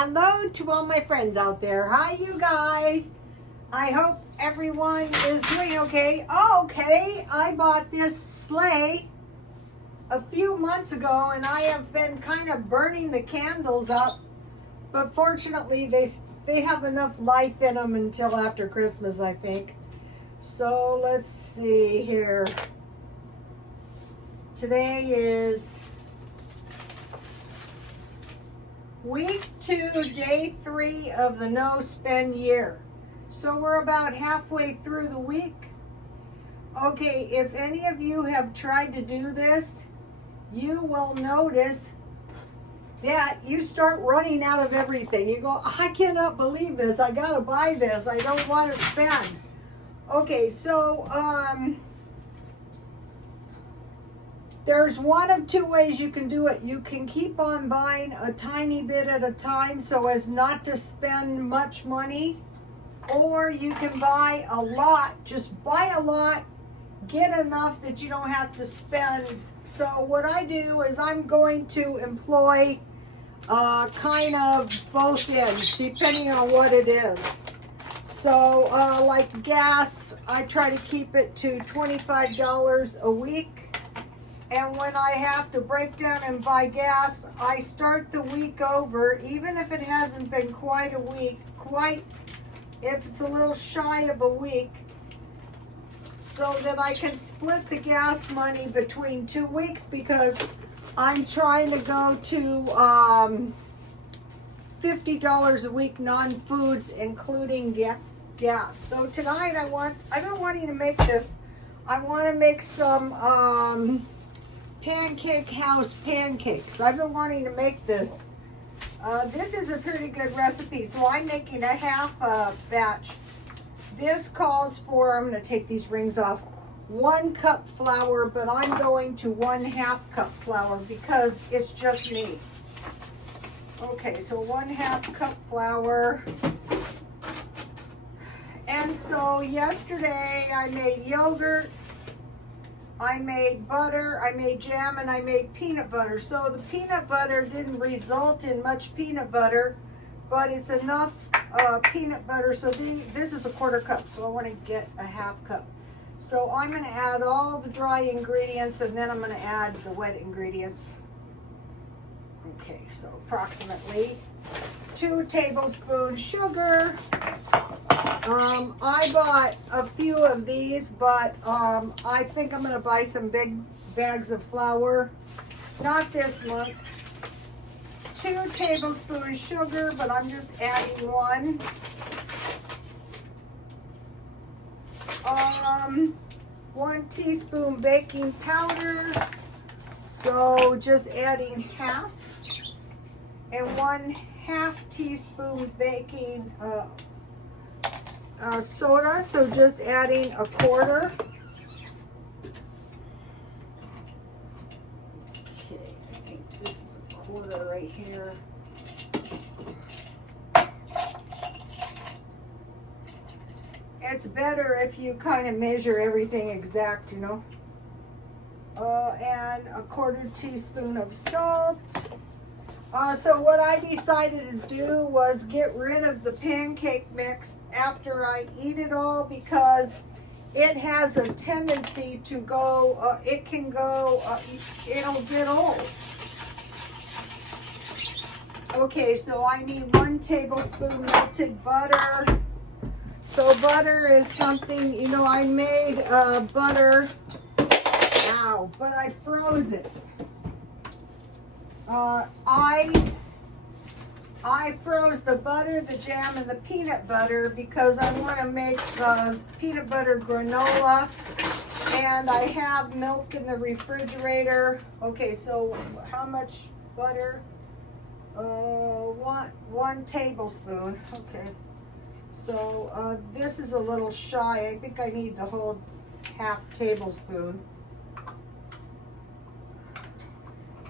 Hello to all my friends out there. Hi, you guys. I hope everyone is doing okay. Okay, I bought this sleigh a few months ago, and I have been kind of burning the candles up. But fortunately, they have enough life in them until after Christmas, I think. So let's see here. Today is week 2, day 3 of the no spend year. So we're about halfway through the week. Okay, if any of you have tried to do this, you will notice that you start running out of everything. You go, I cannot believe this. I gotta buy this. I don't want to spend. Okay, so there's one of two ways you can do it. You can keep on buying a tiny bit at a time so as not to spend much money, or you can buy a lot. Just buy a lot, get enough that you don't have to spend. So what I do is I'm going to employ kind of both ends depending on what it is. So like gas, I try to keep it to $25 a week. And when I have to break down and buy gas, I start the week over, even if it hasn't been quite a week, if it's a little shy of a week, so that I can split the gas money between 2 weeks, because I'm trying to go to $50 a week non-foods, including gas. So tonight I've been wanting to make this. I want to make some pancake house pancakes. I've been wanting to make this. This is a pretty good recipe, so I'm making a half batch. This calls for, I'm going to take these rings off, 1 cup flour, but I'm going to 1/2 cup flour because it's just me. Okay, so 1/2 cup flour. And so yesterday I made yogurt, I made butter, I made jam, and I made peanut butter. So the peanut butter didn't result in much peanut butter, but it's enough peanut butter. So this is a 1/4 cup, so I want to get a 1/2 cup. So I'm going to add all the dry ingredients, and then I'm going to add the wet ingredients. Okay, so approximately 2 tablespoons sugar. I bought a few of these, but I think I'm going to buy some big bags of flour. Not this month. 2 tablespoons sugar, but I'm just adding 1. 1 teaspoon baking powder. So just adding half. And 1/2 teaspoon baking soda, so just adding 1/4. Okay, I think this is 1/4 right here. It's better if you kind of measure everything exact, you know. And 1/4 teaspoon of salt. So what I decided to do was get rid of the pancake mix after I eat it all, because it has a tendency to go, it'll get old. Okay, so I need 1 tablespoon melted butter. So butter is something, you know, I made butter, but I froze it. I froze the butter, the jam, and the peanut butter because I want to make peanut butter granola, and I have milk in the refrigerator. Okay, so how much butter? 1 tablespoon. Okay, so this is a little shy. I think I need the whole 1/2 tablespoon.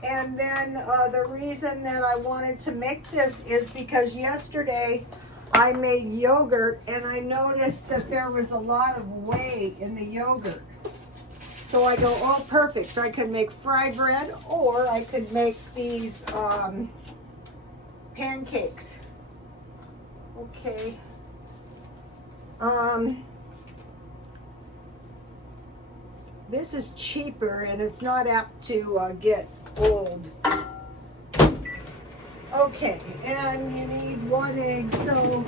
And then the reason that I wanted to make this is because yesterday I made yogurt, and I noticed that there was a lot of whey in the yogurt. So I go, oh, perfect. I could make fry bread, or I could make these pancakes. Okay. This is cheaper and it's not apt to get old. Okay, and you need 1 egg, so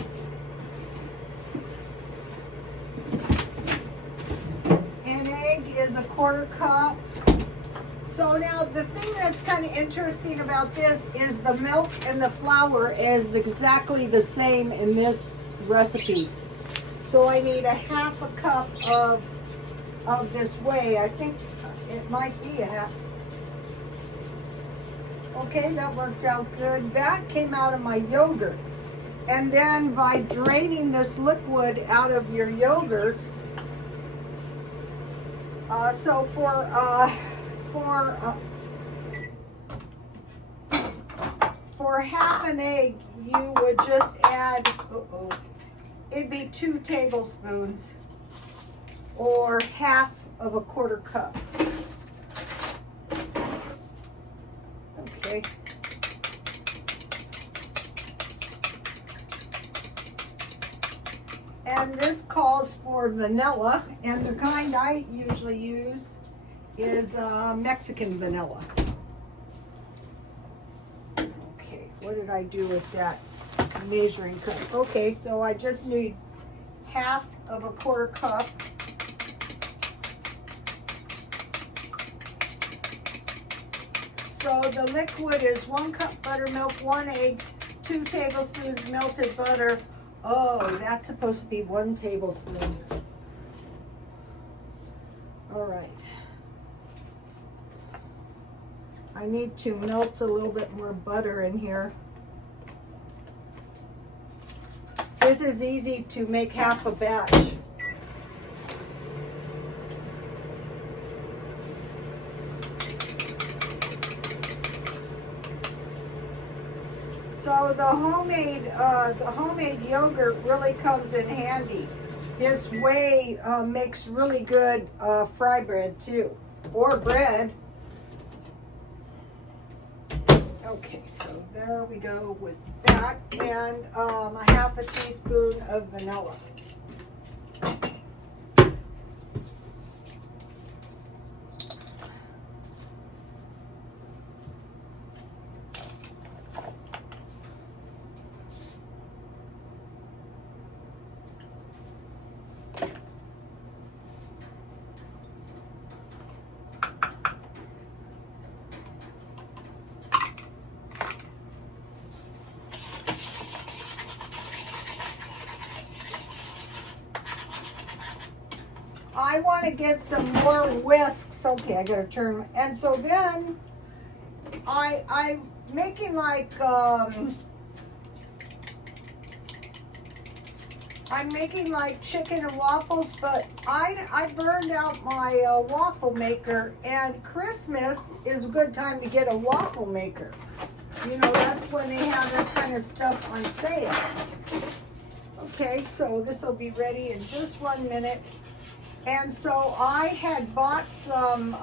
an egg is a 1/4 cup. So now the thing that's kind of interesting about this is the milk and the flour is exactly the same in this recipe. So I need a 1/2 cup of this whey. I think it might be a half. Okay, that worked out good. That came out of my yogurt. And then by draining this liquid out of your yogurt, so for 1/2 an egg, you would just add, it'd be 2 tablespoons or 1/2 of a 1/4 cup. Okay. And this calls for vanilla, and the kind I usually use is Mexican vanilla. Okay, what did I do with that measuring cup? Okay, so I just need 1/2 of a 1/4 cup. So the liquid is 1 cup buttermilk, 1 egg, 2 tablespoons melted butter. Oh, that's supposed to be 1 tablespoon. All right. I need to melt a little bit more butter in here. This is easy to make 1/2 a batch. So the homemade yogurt really comes in handy. This whey makes really good fry bread too, or bread. Okay, so there we go with that, and a 1/2 teaspoon of vanilla. I want to get some more whisks. Okay, I gotta turn. And so then I'm making like chicken and waffles, but I burned out my waffle maker, and Christmas is a good time to get a waffle maker. You know, that's when they have that kind of stuff on sale. Okay, so this will be ready in just 1 minute. And so I had bought some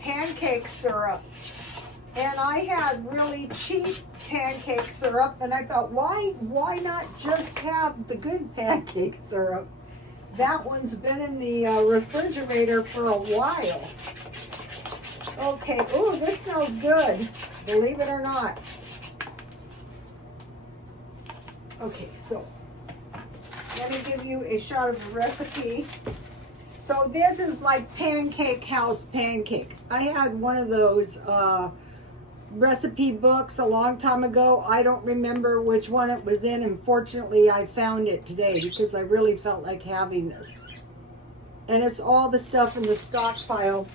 pancake syrup, and I had really cheap pancake syrup, and I thought, why not just have the good pancake syrup? That one's been in the refrigerator for a while. Okay, ooh, this smells good, believe it or not. Okay, so let me give you a shot of the recipe. So this is like Pancake House pancakes. I had one of those recipe books a long time ago. I don't remember which one it was in, and fortunately I found it today because I really felt like having this. And it's all the stuff in the stockpile.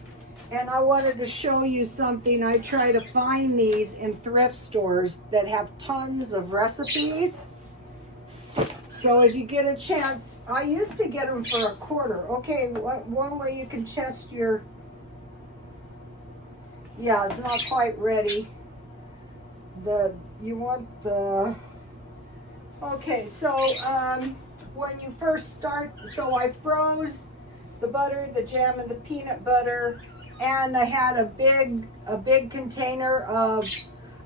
And I wanted to show you something. I try to find these in thrift stores that have tons of recipes. So if you get a chance, I used to get them for $1. Okay, one way you can test your, yeah, it's not quite ready. You want the, okay, so when you first start, so I froze the butter, the jam, and the peanut butter and I had a big container of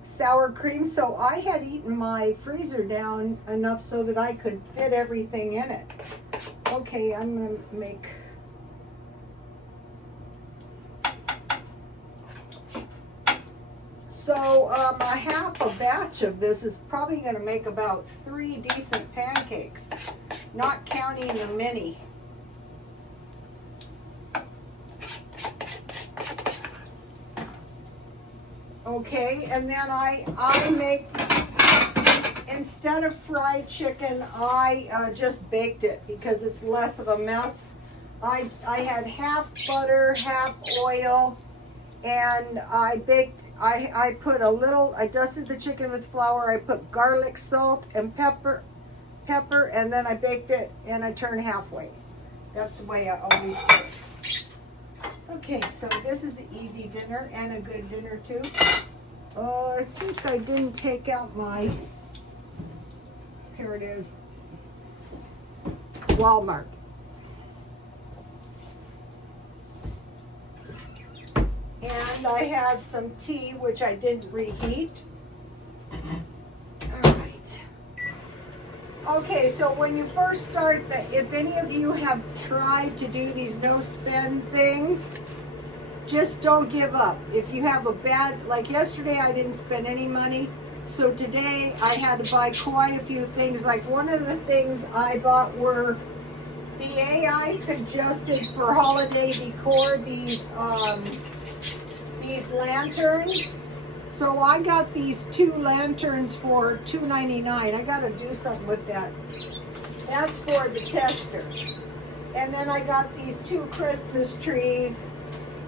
sour cream, so I had eaten my freezer down enough so that I could fit everything in it. Okay, I'm gonna make a half a batch of this is probably going to make about 3 decent pancakes, not counting the mini. Okay, and then I make, instead of fried chicken, I just baked it because it's less of a mess. I had half butter, half oil, and I baked. I put a little, I dusted the chicken with flour, I put garlic, salt, and pepper, and then I baked it and I turned halfway. That's the way I always do it. Okay, so this is an easy dinner and a good dinner too. I think I didn't take out my, here it is, Walmart. And I have some tea, which I didn't reheat. All right. Okay, so when you first start, if any of you have tried to do these no-spend things, just don't give up. If you have a bad, like yesterday I didn't spend any money, so today I had to buy quite a few things. Like one of the things I bought were the AI suggested for holiday decor, these lanterns. So I got these 2 lanterns for $2.99. I gotta do something with that. That's for the tester. And then I got these 2 Christmas trees,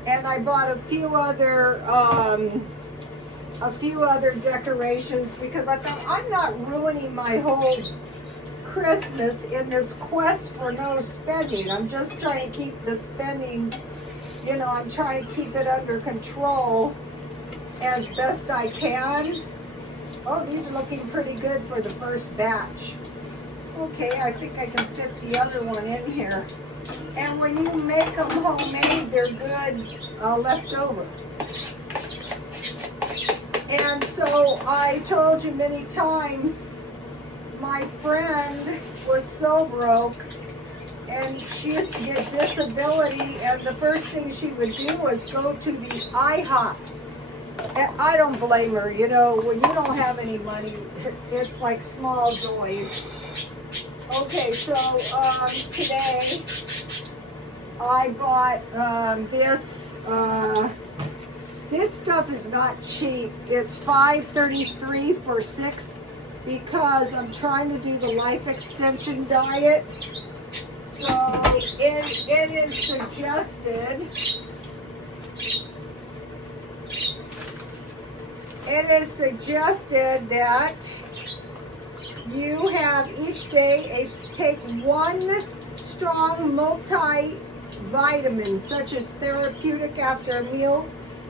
and I bought a few other decorations because I thought I'm not ruining my whole Christmas in this quest for no spending. I'm just trying to keep the spending, you know, I'm trying to keep it under control as best I can. Oh, these are looking pretty good for the first batch. Okay, I think I can fit the other one in here. And when you make them homemade, they're good left over. And so I told you many times, my friend was so broke, and she used to get disability, and the first thing she would do was go to the IHOP. And I don't blame her, you know, when you don't have any money, it's like small joys. Okay, so today I bought this. This stuff is not cheap. It's $5.33 for 6 because I'm trying to do the life extension diet. So it is suggested. It is suggested that you have each day take 1 strong multivitamin, such as therapeutic after a meal.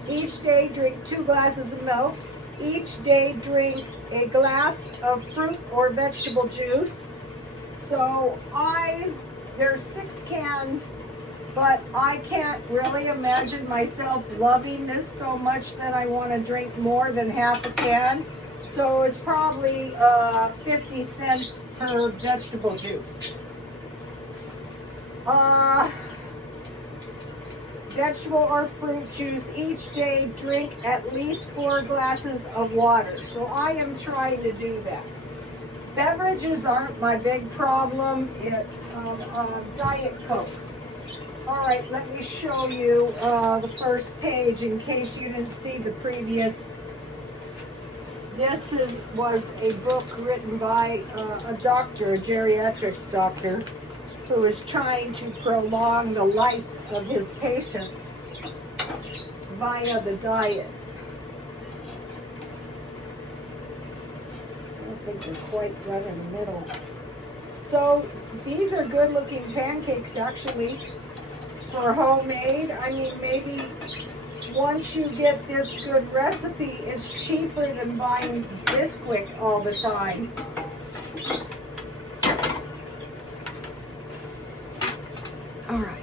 Each day drink 2 glasses of milk. Each day drink a glass of fruit or vegetable juice. So there's 6 cans, but I can't really imagine myself loving this so much that I want to drink more than half a can. So it's probably 50 cents per vegetable juice. Vegetable or fruit juice each day, drink at least 4 glasses of water. So I am trying to do that. Beverages aren't my big problem. It's Diet Coke. All right, let me show you the first page in case you didn't see the previous. This was a book written by a doctor, a geriatrics doctor, who is trying to prolong the life of his patients via the diet. I don't think they're quite done in the middle. So these are good looking pancakes actually for homemade. I mean, maybe once you get this good recipe, it's cheaper than buying Bisquick all the time. All right.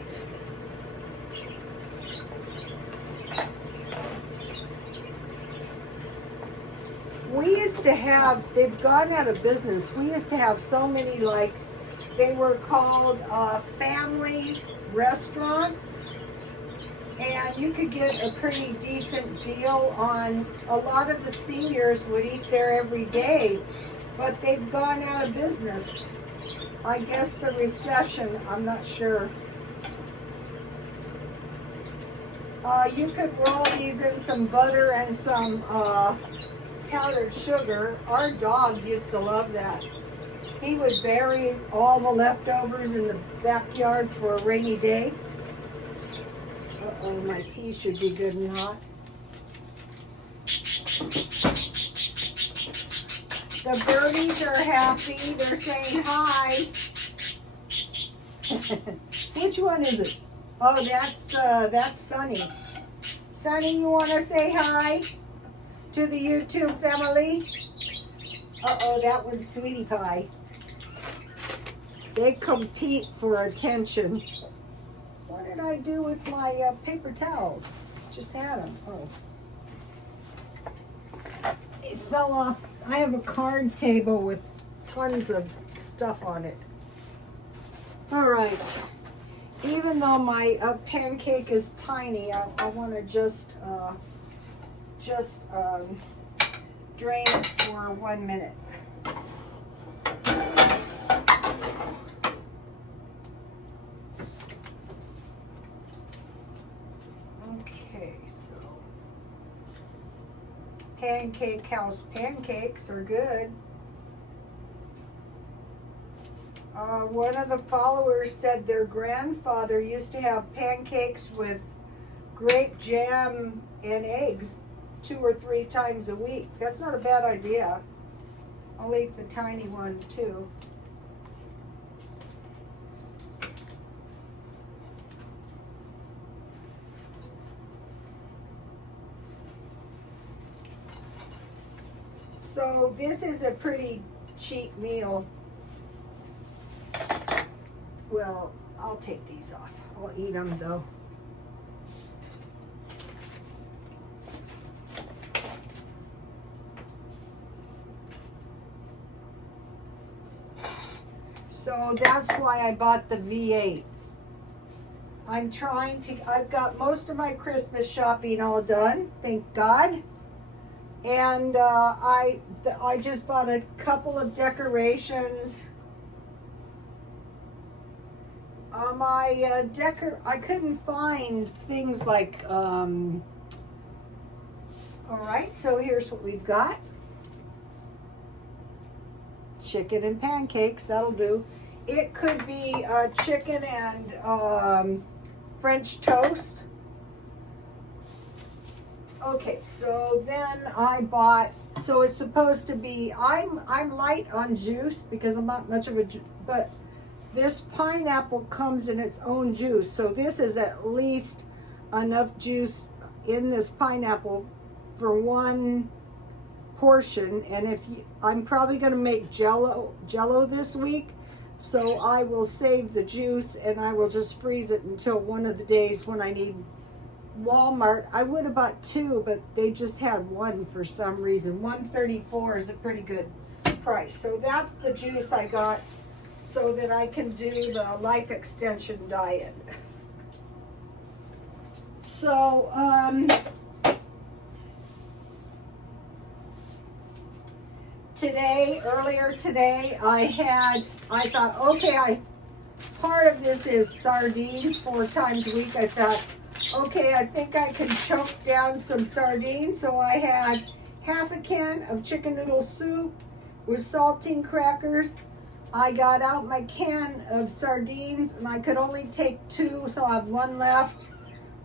We used to have, they've gone out of business. We used to have so many, like, they were called family restaurants. And you could get a pretty decent deal on, a lot of the seniors would eat there every day, but they've gone out of business. I guess the recession, I'm not sure. You could roll these in some butter and some powdered sugar. Our dog used to love that. He would bury all the leftovers in the backyard for a rainy day. Uh-oh, my tea should be good and hot. The birdies are happy. They're saying hi. Which one is it? Oh, that's Sunny. Sunny, you want to say hi to the YouTube family? Uh-oh, that one's Sweetie Pie. They compete for attention. What did I do with my paper towels? Just had them. Oh. It fell off. I have a card table with tons of stuff on it. All right. Even though my pancake is tiny, I want to just drain it for 1 minute. Okay, so Pancake House pancakes are good. One of the followers said their grandfather used to have pancakes with grape jam and eggs 2 or 3 times a week. That's not a bad idea. I'll eat the tiny one too. So this is a pretty cheap meal. Well, I'll take these off. I'll eat them though. So that's why I bought the V8. I've got most of my Christmas shopping all done, thank God. And I just bought a couple of decorations. I couldn't find things like, all right, so here's what we've got. Chicken and pancakes, that'll do. It could be chicken and French toast. Okay, so then I bought, so it's supposed to be, I'm light on juice because I'm not much of a, but this pineapple comes in its own juice. So this is at least enough juice in this pineapple for 1 portion. And I'm probably gonna make jello this week. So I will save the juice and I will just freeze it until one of the days when I need Walmart. I would have bought 2, but they just had 1 for some reason. $1.34 is a pretty good price. So that's the juice I got so that I can do the life extension diet. So, earlier today, I thought, okay, part of this is sardines 4 times a week. I thought, okay, I think I can choke down some sardines. So I had half a can of chicken noodle soup with saltine crackers. I got out my can of sardines and I could only take 2, so I have 1 left.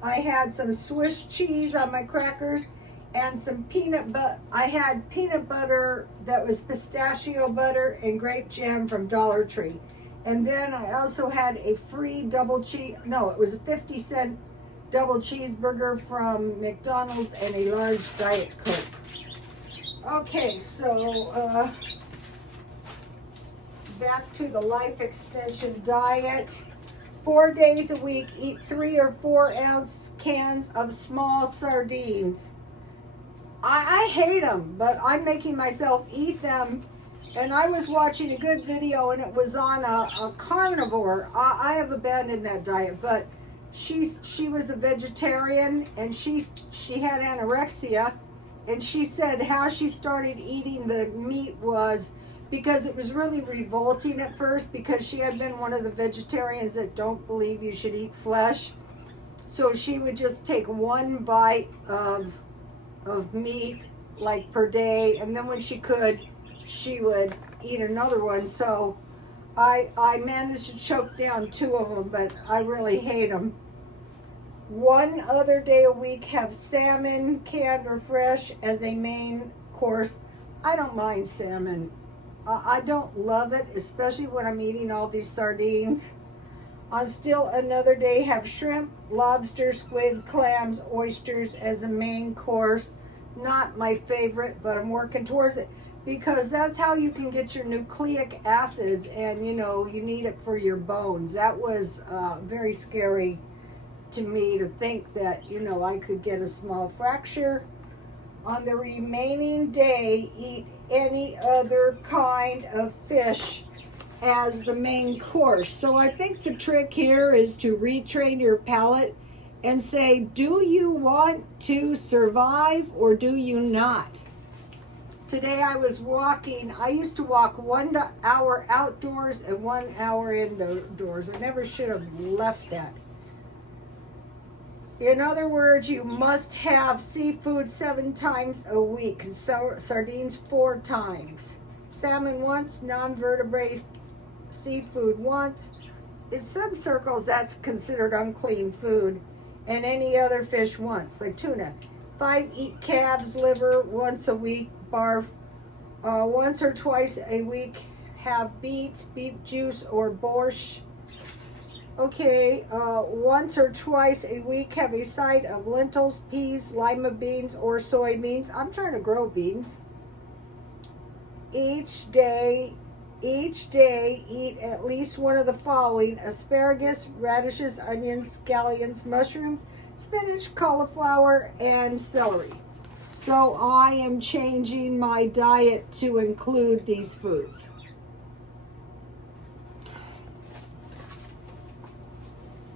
I had some Swiss cheese on my crackers and some peanut butter. I had peanut butter that was pistachio butter and grape jam from Dollar Tree. And then I also had a free double cheese, no, it was a 50-cent double cheeseburger from McDonald's and a large Diet Coke. Okay, so back to the life extension diet. 4 days a week, eat 3 or 4 ounce cans of small sardines. I hate them, but I'm making myself eat them. And I was watching a good video, and it was on a carnivore. I have abandoned that diet, but she was a vegetarian, and she had anorexia, and she said how she started eating the meat was because it was really revolting at first, because she had been one of the vegetarians that don't believe you should eat flesh. So she would just take one bite of meat like per day, and then when she could, she would eat another one. So I managed to choke down 2 of them, but I really hate them. One other day a week, have salmon, canned or fresh, as a main course. I don't mind salmon. I don't love it, especially when I'm eating all these sardines. On still another day, have shrimp, lobster, squid, clams, oysters as a main course. Not my favorite, but I'm working towards it, because that's how you can get your nucleic acids, and you know, you need it for your bones. That was very scary to me, to think that, you know, I could get a small fracture. On the remaining day, eat any other kind of fish as the main course. So I think the trick here is to retrain your palate and say, do you want to survive or do you not? Today I was walking. I used to walk 1 hour outdoors and 1 hour indoors. I never should have left that. In other words, you must have seafood 7 times a week, sardines 4 times, salmon once, non-vertebrate seafood once. In some circles, that's considered unclean food, and any other fish once, like tuna. 5, eat calves liver once a week, barf. Once or twice a week, have beets, beet juice, or borscht. Okay, once or twice a week, have a side of lentils, peas, lima beans, or soybeans. I'm trying to grow beans. Each day, eat at least one of the following: asparagus, radishes, onions, scallions, mushrooms, spinach, cauliflower, and celery. So I am changing my diet to include these foods.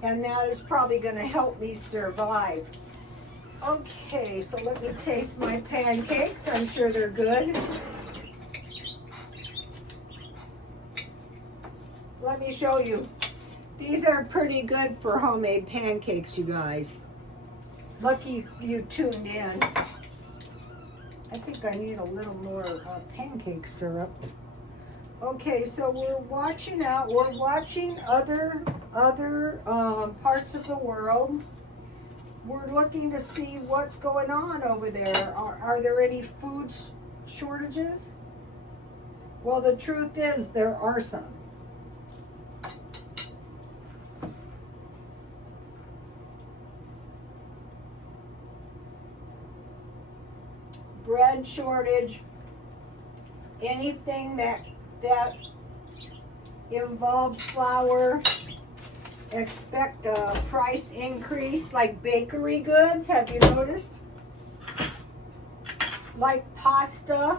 And that is probably going to help me survive. Okay, so let me taste my pancakes. I'm sure they're good. Let me show you. These are pretty good for homemade pancakes, you guys. Lucky you tuned in. I think I need a little more pancake syrup. Okay, so we're watching out. We're watching other parts of the world. We're looking to see what's going on over there. Are there any food shortages? Well, the truth is there are some. Bread shortage, anything that involves flour, expect a price increase, like bakery goods. Have you noticed? Like pasta,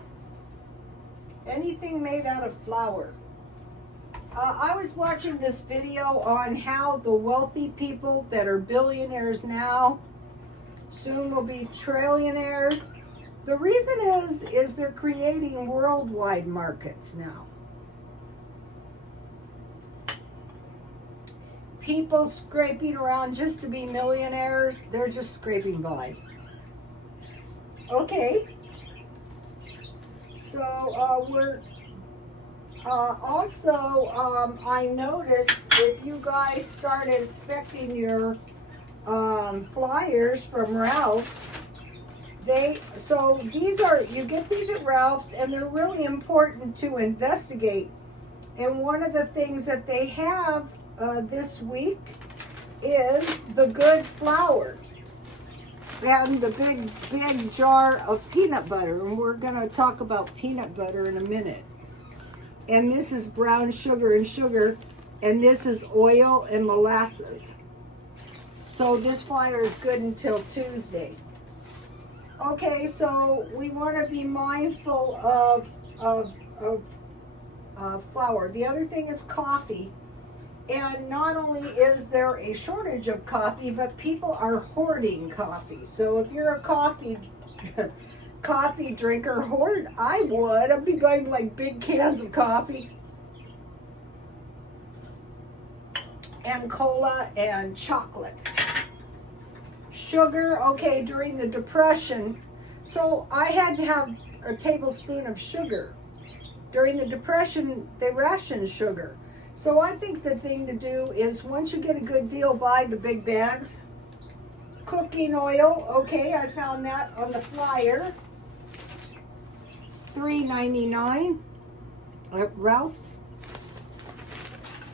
anything made out of flour. I was watching this video on how the wealthy people that are billionaires now soon will be trillionaires. The reason is they're creating worldwide markets now. People scraping around just to be millionaires, they're just scraping by. Okay. So we're also, I noticed if you guys started inspecting your flyers from Ralph's, so these are, you get these at Ralph's, and they're really important to investigate. And one of the things that they have this week is the good flour and the big jar of peanut butter. And we're going to talk about peanut butter in a minute. And this is brown sugar and sugar, and this is oil and molasses. So this flyer is good until Tuesday. Okay, so we want to be mindful of flour. The other thing is coffee. And not only is there a shortage of coffee, but people are hoarding coffee. So if you're a coffee drinker, hoard, I would. I'd be buying like big cans of coffee and cola and chocolate. Sugar, okay, during the Depression, so I had to have a tablespoon of sugar. During the Depression, they rationed sugar. So I think the thing to do is once you get a good deal, buy the big bags. Cooking oil, okay, I found that on the flyer. $3.99 at Ralph's.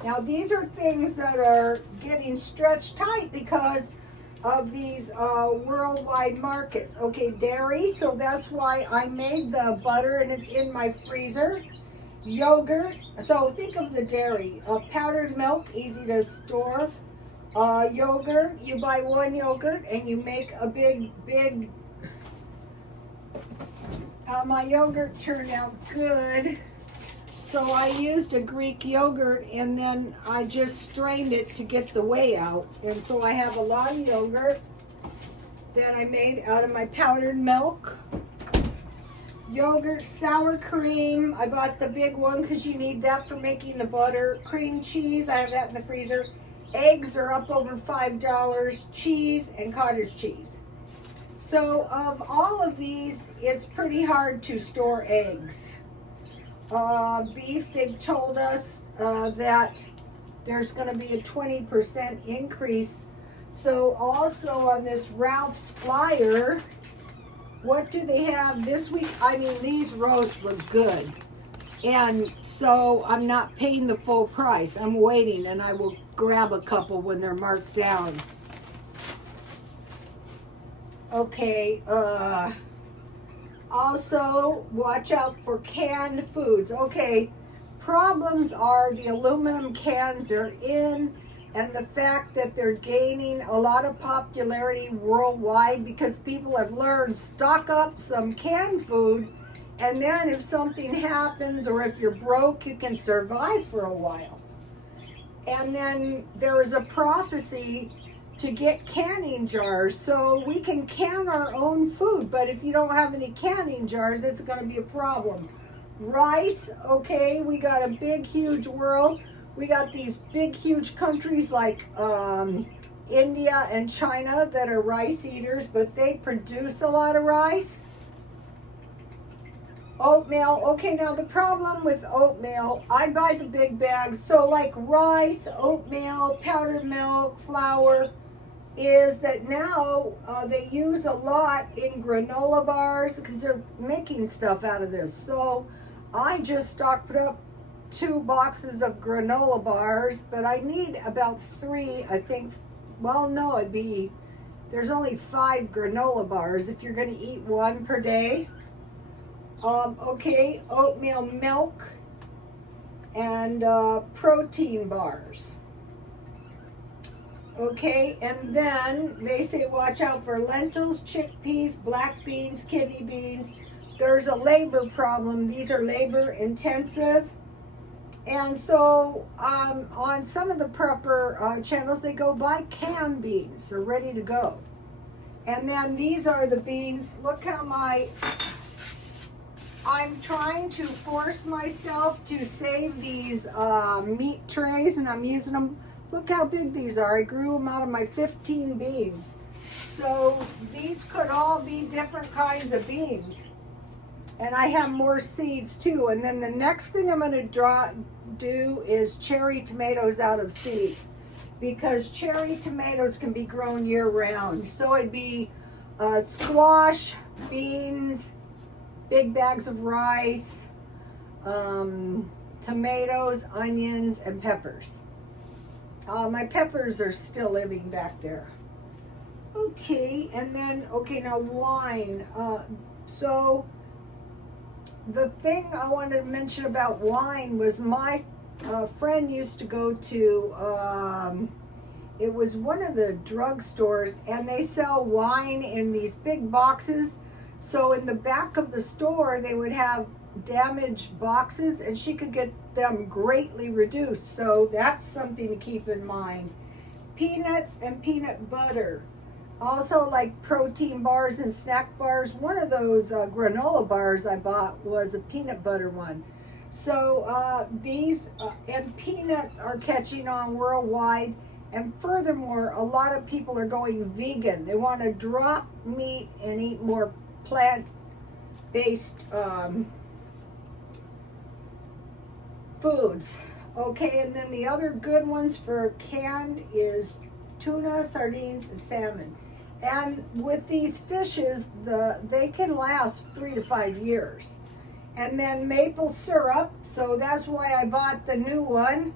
Now these are things that are getting stretched tight because of these worldwide markets. Okay, dairy, so that's why I made the butter and it's in my freezer. Yogurt, so think of the dairy. Powdered milk, easy to store. Yogurt, you buy one yogurt and you make a big my yogurt turned out good. So I used a Greek yogurt and then I just strained it to get the whey out. And so I have a lot of yogurt that I made out of my powdered milk. Yogurt, sour cream, I bought the big one because you need that for making the butter. Cream cheese, I have that in the freezer. Eggs are up over $5. Cheese and cottage cheese. So of all of these, it's pretty hard to store eggs. Beef, they've told us that there's going to be a 20% increase. So also on this Ralph's flyer, what do they have this week? I mean, these roasts look good. And so I'm not paying the full price. I'm waiting and I will grab a couple when they're marked down. Okay, also watch out for canned foods. Okay, problems are the aluminum cans they're in and the fact that they're gaining a lot of popularity worldwide because people have learned stock up some canned food, and then if something happens or if you're broke, you can survive for a while. And then there is a prophecy to get canning jars so we can can our own food, but if you don't have any canning jars, that's going to be a problem. Rice, okay, we got a big huge world. We got these big huge countries like India and China that are rice eaters, but they produce a lot of rice. Oatmeal, okay, now the problem with oatmeal, I buy the big bags, so like rice, oatmeal, powdered milk, flour, is that now they use a lot in granola bars because they're making stuff out of this. So I just stocked up 2 boxes of granola bars, but I need about 3, I think. Well, no, there's only 5 granola bars if you're going to eat 1 per day. Okay, oatmeal milk and protein bars. Okay, and then they say watch out for lentils, chickpeas, black beans, kidney beans. There's a labor problem. These are labor intensive. And so on some of the prepper channels, they go buy canned beans. They're ready to go. And then these are the beans. Look how I'm trying to force myself to save these meat trays, and I'm using them. Look how big these are. I grew them out of my 15 beans. So these could all be different kinds of beans. And I have more seeds too. And then the next thing I'm going to do is cherry tomatoes out of seeds, because cherry tomatoes can be grown year round. So it'd be squash, beans, big bags of rice, tomatoes, onions, and peppers. My peppers are still living back there. Okay, and then, okay, now wine. So the thing I wanted to mention about wine was my friend used to go to, it was one of the drugstores, and they sell wine in these big boxes. So in the back of the store, they would have damaged boxes, and she could get them greatly reduced. So that's something to keep in mind. Peanuts and peanut butter. Also, like protein bars and snack bars. One of those granola bars I bought was a peanut butter one. So these and peanuts are catching on worldwide. And furthermore, a lot of people are going vegan. They want to drop meat and eat more plant-based foods. Okay, and then the other good ones for canned is tuna, sardines, and salmon. And with these fishes, they can last 3 to 5 years. And then maple syrup, so that's why I bought the new one.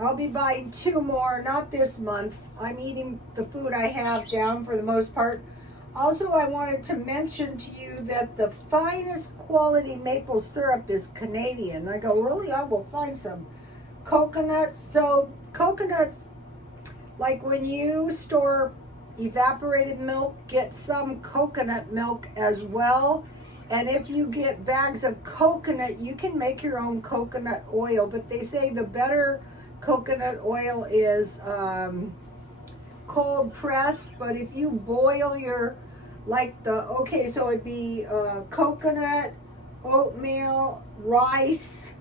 I'll be buying 2 more, not this month. I'm eating the food I have down for the most part. Also, I wanted to mention to you that the finest quality maple syrup is Canadian. I go, really? I will find some. Coconuts, so coconuts, like when you store evaporated milk, get some coconut milk as well. And if you get bags of coconut, you can make your own coconut oil. But they say the better coconut oil is cold pressed. But if you boil your, so it'd be coconut, oatmeal, rice,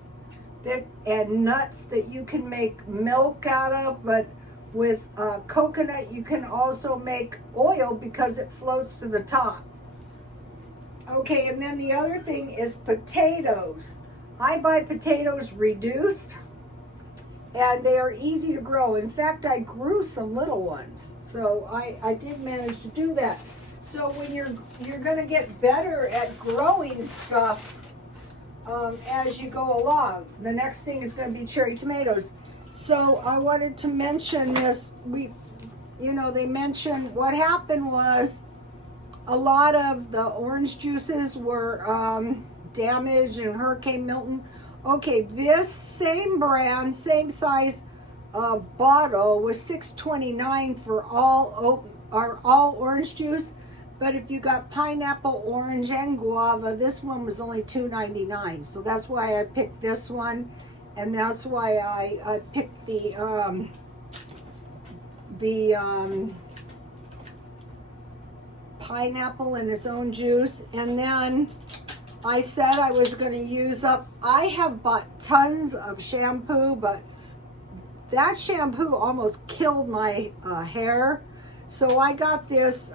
and nuts that you can make milk out of. But with coconut, you can also make oil because it floats to the top. Okay, and then the other thing is potatoes. I buy potatoes reduced, and they are easy to grow. In fact, I grew some little ones, so I did manage to do that. So when you're going to get better at growing stuff as you go along. The next thing is going to be cherry tomatoes. So I wanted to mention this. They mentioned what happened was a lot of the orange juices were damaged in Hurricane Milton. Okay, this same brand, same size of bottle was $6.29 for all orange juice. But if you got pineapple, orange, and guava, this one was only $2.99. So that's why I picked this one, and that's why I picked the pineapple in its own juice. And then I said I was going to use up, I have bought tons of shampoo, but that shampoo almost killed my hair. So I got this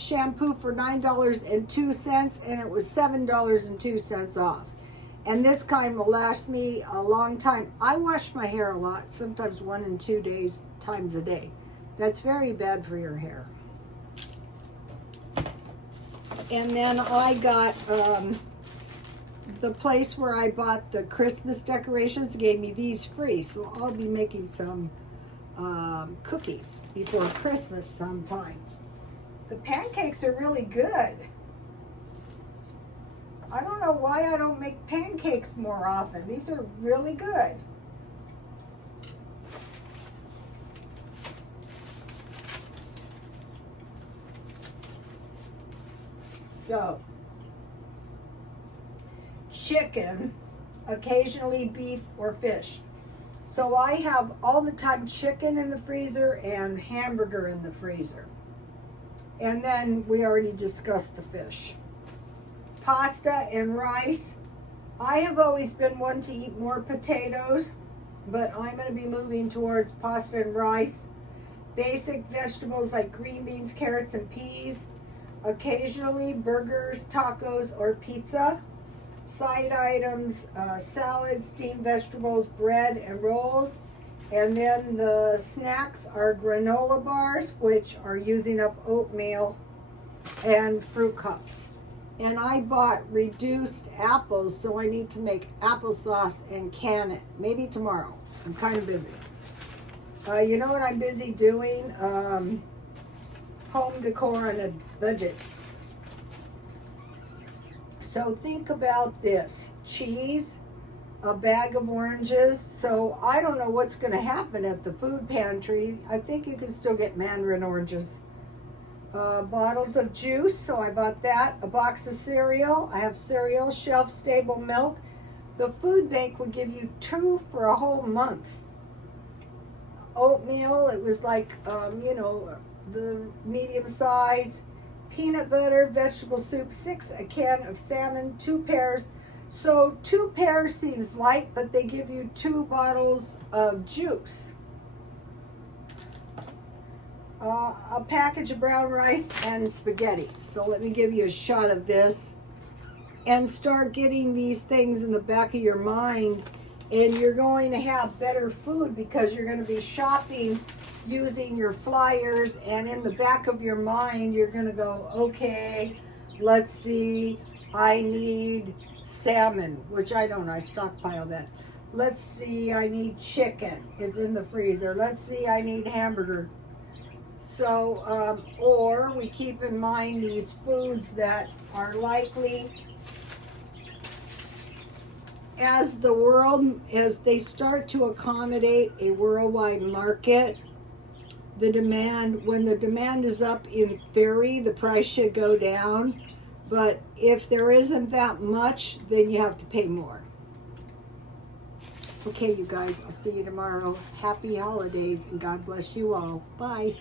shampoo for $9.02, and it was $7.02 off. And this kind will last me a long time. I wash my hair a lot, sometimes 1 and 2 times a day. That's very bad for your hair. And then I got, the place where I bought the Christmas decorations gave me these free. So I'll be making some cookies before Christmas sometime. The pancakes are really good. I don't know why I don't make pancakes more often. These are really good. So, chicken, occasionally beef or fish. So I have all the time chicken in the freezer and hamburger in the freezer. And then we already discussed the fish. Pasta and rice. I have always been one to eat more potatoes, but I'm going to be moving towards pasta and rice. Basic vegetables like green beans, carrots, and peas. Occasionally burgers, tacos, or pizza. Side items, salads, steamed vegetables, bread, and rolls. And then the snacks are granola bars, which are using up oatmeal, and fruit cups. And I bought reduced apples, so I need to make applesauce and can it. Maybe tomorrow. I'm kind of busy. You know what I'm busy doing? Home decor on a budget. So think about this. Cheese, a bag of oranges. So I don't know what's going to happen at the food pantry. I think you can still get mandarin oranges. bottles of juice, so I bought that. A box of cereal. I have cereal, shelf-stable milk. The food bank would give you 2 for a whole month. Oatmeal, it was like, you know, the medium size. Peanut butter, vegetable soup, 6, a can of salmon, 2 pairs. So 2 pairs seems light, but they give you 2 bottles of juice. A package of brown rice and spaghetti. So let me give you a shot of this and start getting these things in the back of your mind, and you're going to have better food because you're going to be shopping using your flyers, and in the back of your mind you're going to go, okay, let's see, I need salmon, which I don't, I stockpile that. Let's see, I need chicken, it's in the freezer. Let's see, I need hamburger. So, or we keep in mind these foods that are likely, as the world, as they start to accommodate a worldwide market, the demand, when the demand is up, in theory, the price should go down. But if there isn't that much, then you have to pay more. Okay, you guys, I'll see you tomorrow. Happy holidays, and God bless you all. Bye.